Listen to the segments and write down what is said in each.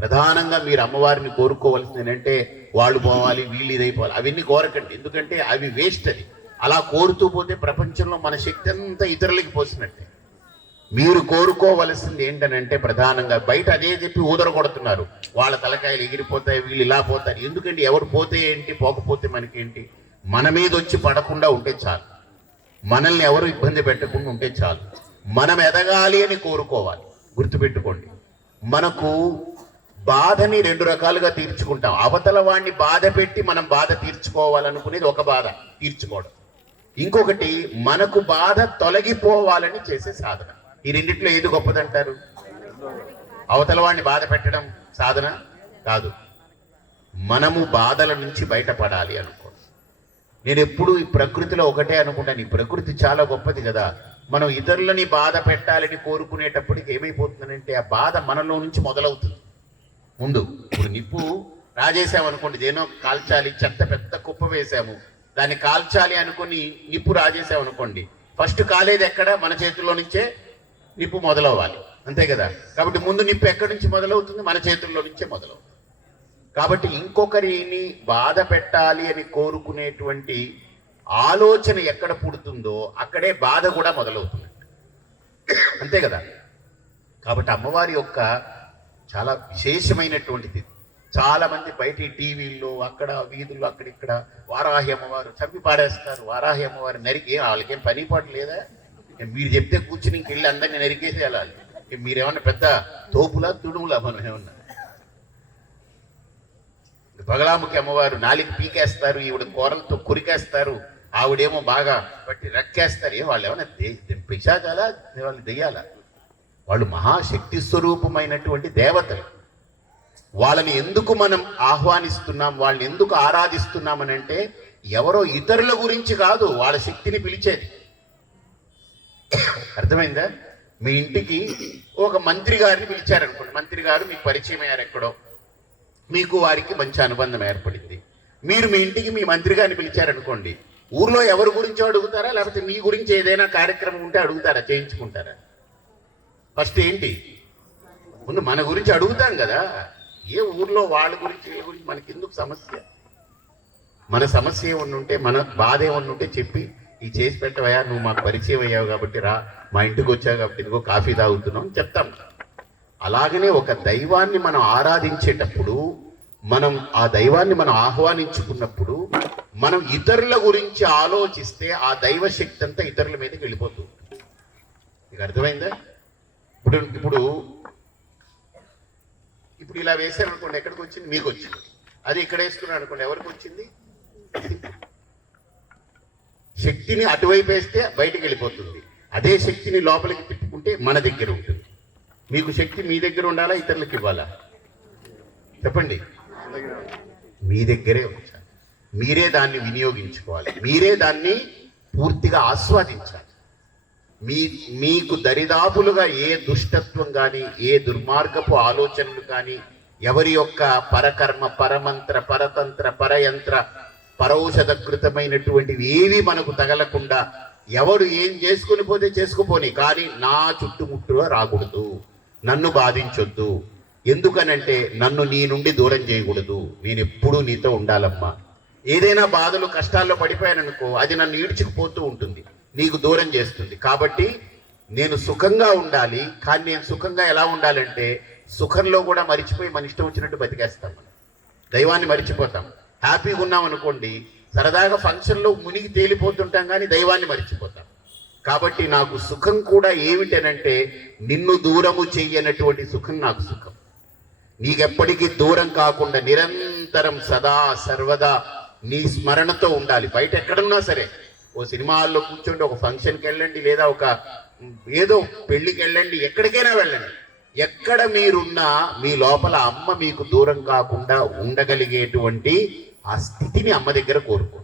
ప్రధానంగా మీరు అమ్మవారిని కోరుకోవాల్సింది ఏంటంటే వాళ్ళు పోవాలి, వీళ్ళు ఇదైపోవాలి, అవన్నీ కోరకండి. ఎందుకంటే అవి వేస్ట్. అది అలా కోరుతూ పోతే ప్రపంచంలో మన శక్తి అంతా ఇతరులకి పోసినట్టే. మీరు కోరుకోవలసింది ఏంటనంటే ప్రధానంగా బయట అదే చెప్పి ఊదర కొడుతున్నారు, వాళ్ళ తలకాయలు ఎగిరిపోతాయి, వీళ్ళు ఇలా పోతారు. ఎందుకంటే ఎవరు పోతే ఏంటి, పోకపోతే మనకేంటి, మన మీద వచ్చి పడకుండా ఉంటే చాలు, మనల్ని ఎవరు ఇబ్బంది పెట్టకుండా ఉంటే చాలు. మనం ఎదగాలి అని కోరుకోవాలి. గుర్తుపెట్టుకోండి, మనకు బాధని రెండు రకాలుగా తీర్చుకుంటాం. అవతల వాడిని బాధ పెట్టి మనం బాధ తీర్చుకోవాలనుకునేది ఒక బాధ తీర్చుకోవడం, ఇంకొకటి మనకు బాధ తొలగిపోవాలని చేసే సాధన. ఈ రెండిట్లో ఏది గొప్పదంటారు? అవతల వాడిని బాధ పెట్టడం సాధన కాదు, మనము బాధల నుంచి బయటపడాలి అనుకో. నేను ఎప్పుడు ఈ ప్రకృతిలో ఒకటే అనుకుంటాను, ఈ ప్రకృతి చాలా గొప్పది కదా. మనం ఇతరులని బాధ పెట్టాలని కోరుకునేటప్పటికి ఏమైపోతుందంటే ఆ బాధ మనలో నుంచి మొదలవుతుంది. ముందు ఇప్పుడు నిప్పు రాజేసామనుకోండి, దేనో కాల్చాలి, చెత్త పెద్ద కుప్ప వేసాము, దాన్ని కాల్చాలి అనుకుని నిప్పు రాజేసామనుకోండి, ఫస్ట్ కాలేది ఎక్కడ? మన చేతుల్లో నుంచే నిప్పు మొదలవ్వాలి, అంతే కదా. కాబట్టి ముందు నిప్పు ఎక్కడి నుంచి మొదలవుతుంది? మన చేతుల్లో నుంచే మొదలవుతుంది. కాబట్టి ఇంకొకరిని బాధ పెట్టాలి అని కోరుకునేటువంటి ఆలోచన ఎక్కడ పుడుతుందో అక్కడే బాధ కూడా మొదలవుతుంది, అంతే కదా. కాబట్టి అమ్మవారి యొక్క చాలా విశేషమైనటువంటిది. చాలా మంది బయట టీవీల్లో అక్కడ వీధుల్లో అక్కడిక్కడ వారాహి అమ్మవారు చంపి పాడేస్తారు, వారాహి అమ్మవారు నరికి, వాళ్ళకేం పని పాటు లేదా? మీరు చెప్తే కూర్చుని ఇంకెళ్ళి అందరినీ నరికేసి వెళ్ళాలి. మీరేమన్నా పెద్ద తోపులా తుడుములా? మనం ఏమన్నా బగలాముఖి అమ్మవారు నాలికి పీకేస్తారు, ఈవిడ కూరలతో కురికేస్తారు, ఆవిడేమో బాగా పట్టి రక్కేస్తారు. వాళ్ళు ఏమన్నా పిశాచాలా? వాళ్ళు దెయ్యాలా? వాళ్ళు మహాశక్తి స్వరూపమైనటువంటి దేవతలు. వాళ్ళని ఎందుకు మనం ఆహ్వానిస్తున్నాం, వాళ్ళని ఎందుకు ఆరాధిస్తున్నామని అంటే ఎవరో ఇతరుల గురించి కాదు, వాళ్ళ శక్తిని పిలిచేది. అర్థమైందా? మీ ఇంటికి ఒక మంత్రి గారిని పిలిచారనుకోండి, మంత్రి గారు మీకు పరిచయం అయ్యారు ఎక్కడో, మీకు వారికి మంచి అనుబంధం ఏర్పడింది. మీరు మీ ఇంటికి మీ మంత్రి గారిని పిలిచారనుకోండి, ఊర్లో ఎవరి గురించో అడుగుతారా, లేకపోతే మీ గురించి ఏదైనా కార్యక్రమం ఉంటే అడుగుతారా, చేయించుకుంటారా? ఫస్ట్ ఏంటి? ముందు మన గురించి అడుగుతాం కదా. ఏ ఊర్లో వాళ్ళ గురించి వీళ్ళ గురించి మనకెందుకు సమస్య? మన సమస్య ఏమన్నా ఉంటే, మన బాధ ఏమన్నా ఉంటే చెప్పి, ఈ చేసి పెట్టవయ్యా, నువ్వు మాకు పరిచయం అయ్యావు కాబట్టి రా, మా ఇంటికి వచ్చావు కాబట్టి ఇదిగో కాఫీ తాగుతున్నాం అని చెప్తాం. అలాగనే ఒక దైవాన్ని మనం ఆరాధించేటప్పుడు, మనం ఆ దైవాన్ని మనం ఆహ్వానించుకున్నప్పుడు, మనం ఇతరుల గురించి ఆలోచిస్తే ఆ దైవ శక్తి అంతా ఇతరుల మీదకి వెళ్ళిపోతుంది. మీకు అర్థమైందా? ఇప్పుడు ఇప్పుడు ఇప్పుడు ఇలా వేసారనుకోండి, ఎక్కడికి వచ్చింది? మీకు వచ్చింది. అది ఇక్కడ వేసుకున్నాను అనుకోండి, ఎవరికి వచ్చింది? శక్తిని అటువైపు వేస్తే బయటికి వెళ్ళిపోతుంది, అదే శక్తిని లోపలికి తిప్పుకుంటే మన దగ్గర ఉంటుంది. మీకు శక్తి మీ దగ్గర ఉండాలా, ఇతరులకు ఇవ్వాలా? చెప్పండి. మీ దగ్గరే ఉంచాలి, మీరే దాన్ని వినియోగించుకోవాలి, మీరే దాన్ని పూర్తిగా ఆస్వాదించాలి. మీకు దరిదాపులుగా ఏ దుష్టత్వం కానీ, ఏ దుర్మార్గపు ఆలోచనలు కానీ, ఎవరి యొక్క పరకర్మ, పరమంత్ర, పరతంత్ర, పరయంత్ర, పరౌషధకృతమైనటువంటివి ఏవి మనకు తగలకుండా, ఎవడు ఏం చేసుకుని పోతే చేసుకుపోని, కానీ నా చుట్టుముట్టుగా రాకూడదు, నన్ను బాధించొద్దు. ఎందుకనంటే నన్ను నీ నుండి దూరం చేయకూడదు, నేను ఎప్పుడూ నీతో ఉండాలమ్మా. ఏదైనా బాధలు కష్టాల్లో పడిపోయాననుకో, అది నన్ను ఈడ్చుకుపోతూ ఉంటుంది, నీకు దూరం చేస్తుంది. కాబట్టి నేను సుఖంగా ఉండాలి. కానీ నేను సుఖంగా ఎలా ఉండాలంటే, సుఖంలో కూడా మరిచిపోయి మన ఇష్టం వచ్చినట్టు బతికేస్తాం, మనం దైవాన్ని మరిచిపోతాం. హ్యాపీగా ఉన్నాం అనుకోండి, సరదాగా ఫంక్షన్లో మునిగి తేలిపోతుంటాం, కానీ దైవాన్ని మరిచిపోతాం. కాబట్టి నాకు సుఖం కూడా ఏమిటనంటే, నిన్ను దూరము చెయ్యనటువంటి సుఖం నాకు సుఖం. నీకెప్పటికీ దూరం కాకుండా నిరంతరం సదా సర్వదా నీ స్మరణతో ఉండాలి. బయట ఎక్కడున్నా సరే, ఓ సినిమా హాల్లో కూర్చోండి, ఒక ఫంక్షన్కి వెళ్ళండి, లేదా ఒక ఏదో పెళ్లికి వెళ్ళండి, ఎక్కడికైనా వెళ్ళండి, ఎక్కడ మీరున్నా మీ లోపల అమ్మ మీకు దూరం కాకుండా ఉండగలిగేటువంటి ఆ స్థితిని అమ్మ దగ్గర కోరుకో.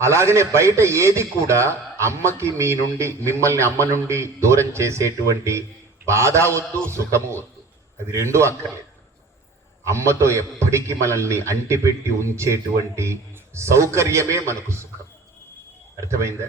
అలాగనే బయట ఏది కూడా అమ్మకి మీ నుండి, మిమ్మల్ని అమ్మ నుండి దూరం చేసేటువంటి బాధ వద్దు, సుఖము వద్దు, అవి రెండూ అక్కర్లేదు. అమ్మతో ఎప్పటికీ మనల్ని అంటిపెట్టి ఉంచేటువంటి సౌకర్యమే మనకు సుఖం. అర్థమైందా?